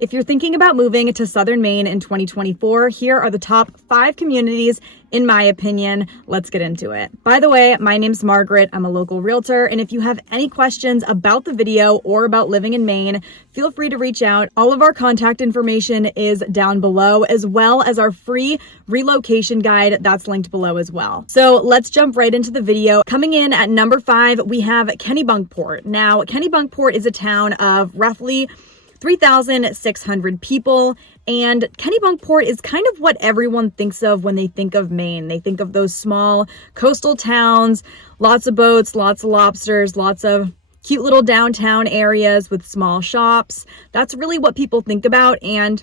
If you're thinking about moving to southern Maine in 2024, here are the top 5 communities in my opinion. Let's get into it. By the way, my name's Margaret. I'm a local realtor, and if you have any questions about the video or about living in Maine, feel free to reach out. All of our contact information is down below, as well as our free relocation guide that's linked below as well. So let's jump right into the video. Coming in at number 5, we have Kennebunkport. Now, Kennebunkport is a town of roughly 3,600 people, and Kennebunkport is kind of what everyone thinks of when they think of Maine. They think of those small coastal towns, lots of boats, lots of lobsters, lots of cute little downtown areas with small shops. That's really what people think about, and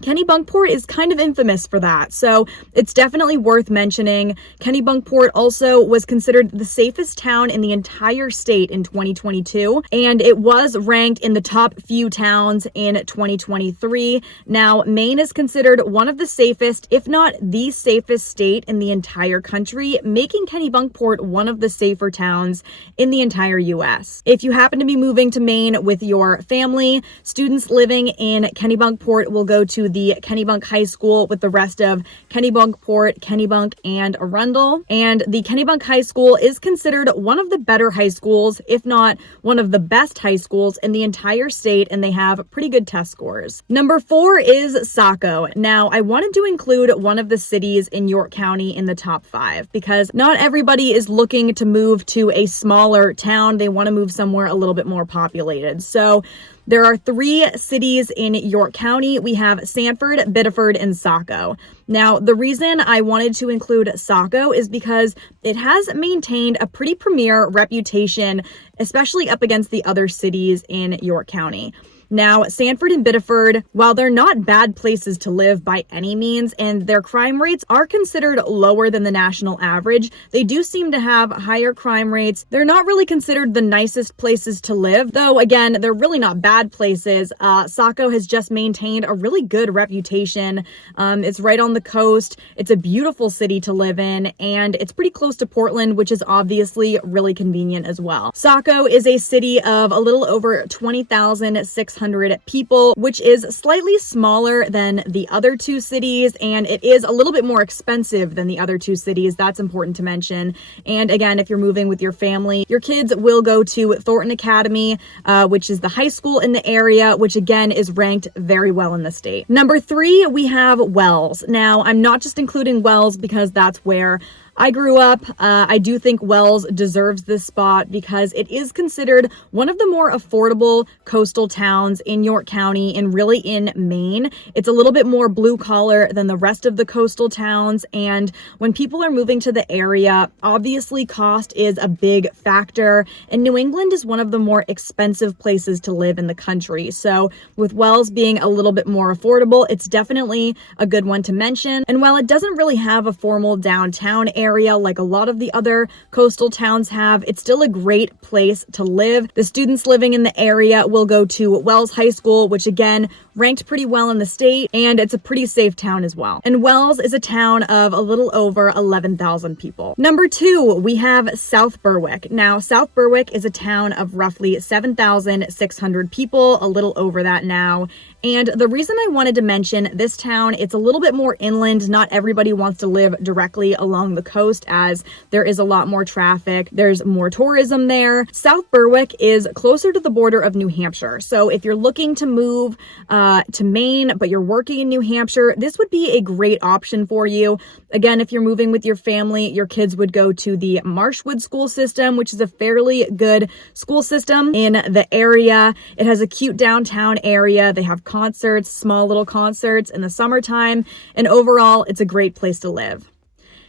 Kennebunkport is kind of infamous for that, so it's definitely worth mentioning. Kennebunkport also was considered the safest town in the entire state in 2022, and it was ranked in the top few towns in 2023. Now, Maine is considered one of the safest, if not the safest state in the entire country, making Kennebunkport one of the safer towns in the entire US. If you happen to be moving to Maine with your family, students living in Kennebunkport will go to the Kennebunk High School with the rest of Kennebunkport, Kennebunk, and Arundel. And the Kennebunk High School is considered one of the better high schools, if not one of the best high schools in the entire state, and they have pretty good test scores. Number 4 is Saco. Now, I wanted to include one of the cities in York County in the top 5 because not everybody is looking to move to a smaller town. They want to move somewhere a little bit more populated. So there are 3 cities in York County. We have Sanford, Biddeford, and Saco. Now, the reason I wanted to include Saco is because it has maintained a pretty premier reputation, especially up against the other cities in York County. Now, Sanford and Biddeford, while they're not bad places to live by any means, and their crime rates are considered lower than the national average, they do seem to have higher crime rates. They're not really considered the nicest places to live, though, again, they're really not bad places. Saco has just maintained a really good reputation. It's right on the coast. It's a beautiful city to live in, and it's pretty close to Portland, which is obviously really convenient as well. Saco is a city of a little over 20,600 people, which is slightly smaller than the other 2 cities, and it is a little bit more expensive than the other 2 cities. That's important to mention. And again, if you're moving with your family, your kids will go to Thornton Academy, which is the high school in the area, which again is ranked very well in the state. Number 3, we have Wells. Now, I'm not just including Wells because that's where I grew up. I do think Wells deserves this spot because it is considered one of the more affordable coastal towns in York County and really in Maine. It's a little bit more blue collar than the rest of the coastal towns, and when people are moving to the area, obviously cost is a big factor, and New England is one of the more expensive places to live in the country. So with Wells being a little bit more affordable, it's definitely a good one to mention. And while it doesn't really have a formal downtown area like a lot of the other coastal towns have, it's still a great place to live. The students living in the area will go to Wells High School, which again ranked pretty well in the state, and it's a pretty safe town as well. And Wells is a town of a little over 11,000 people. Number 2, we have South Berwick. Now, South Berwick is a town of roughly 7,600 people, a little over that now. And the reason I wanted to mention this town, it's a little bit more inland. Not everybody wants to live directly along the coast as there is a lot more traffic. There's more tourism there. South Berwick is closer to the border of New Hampshire. So if you're looking to move to Maine, but you're working in New Hampshire, this would be a great option for you. Again, if you're moving with your family, your kids would go to the Marshwood school system, which is a fairly good school system in the area. It has a cute downtown area. They have concerts, small little concerts in the summertime, and overall, it's a great place to live.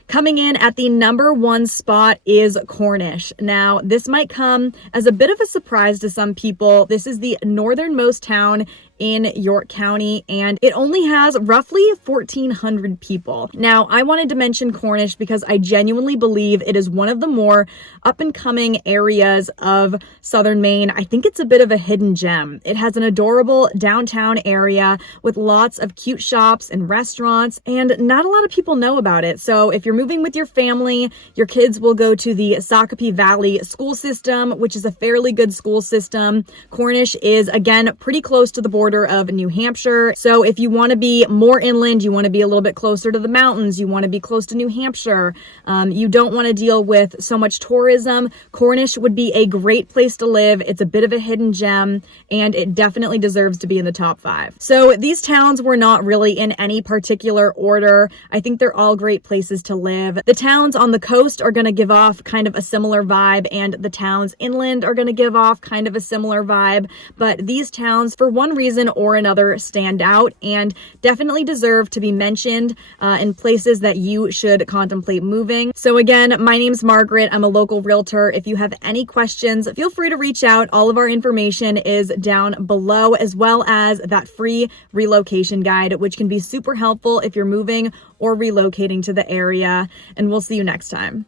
Coming in at the number 1 spot is Cornish. Now, this might come as a bit of a surprise to some people. This is the northernmost town in York County, and it only has roughly 1,400 people. Now, I wanted to mention Cornish because I genuinely believe it is one of the more up-and-coming areas of southern Maine. I think it's a bit of a hidden gem. It has an adorable downtown area with lots of cute shops and restaurants, and not a lot of people know about it. So if you're moving with your family, your kids will go to the Saco Valley school system, which is a fairly good school system. Cornish is, again, pretty close to the border border of New Hampshire. So if you want to be more inland, you want to be a little bit closer to the mountains, you want to be close to New Hampshire, you don't want to deal with so much tourism, Cornish would be a great place to live. It's a bit of a hidden gem, and it definitely deserves to be in the top 5. So these towns were not really in any particular order. I think they're all great places to live. The towns on the coast are going to give off kind of a similar vibe, and the towns inland are going to give off kind of a similar vibe. But these towns, for one reason or another, stand out and definitely deserve to be mentioned in places that you should contemplate moving. So again, my name's Margaret. I'm a local realtor. If you have any questions, feel free to reach out. All of our information is down below, as well as that free relocation guide, which can be super helpful if you're moving or relocating to the area. And we'll see you next time.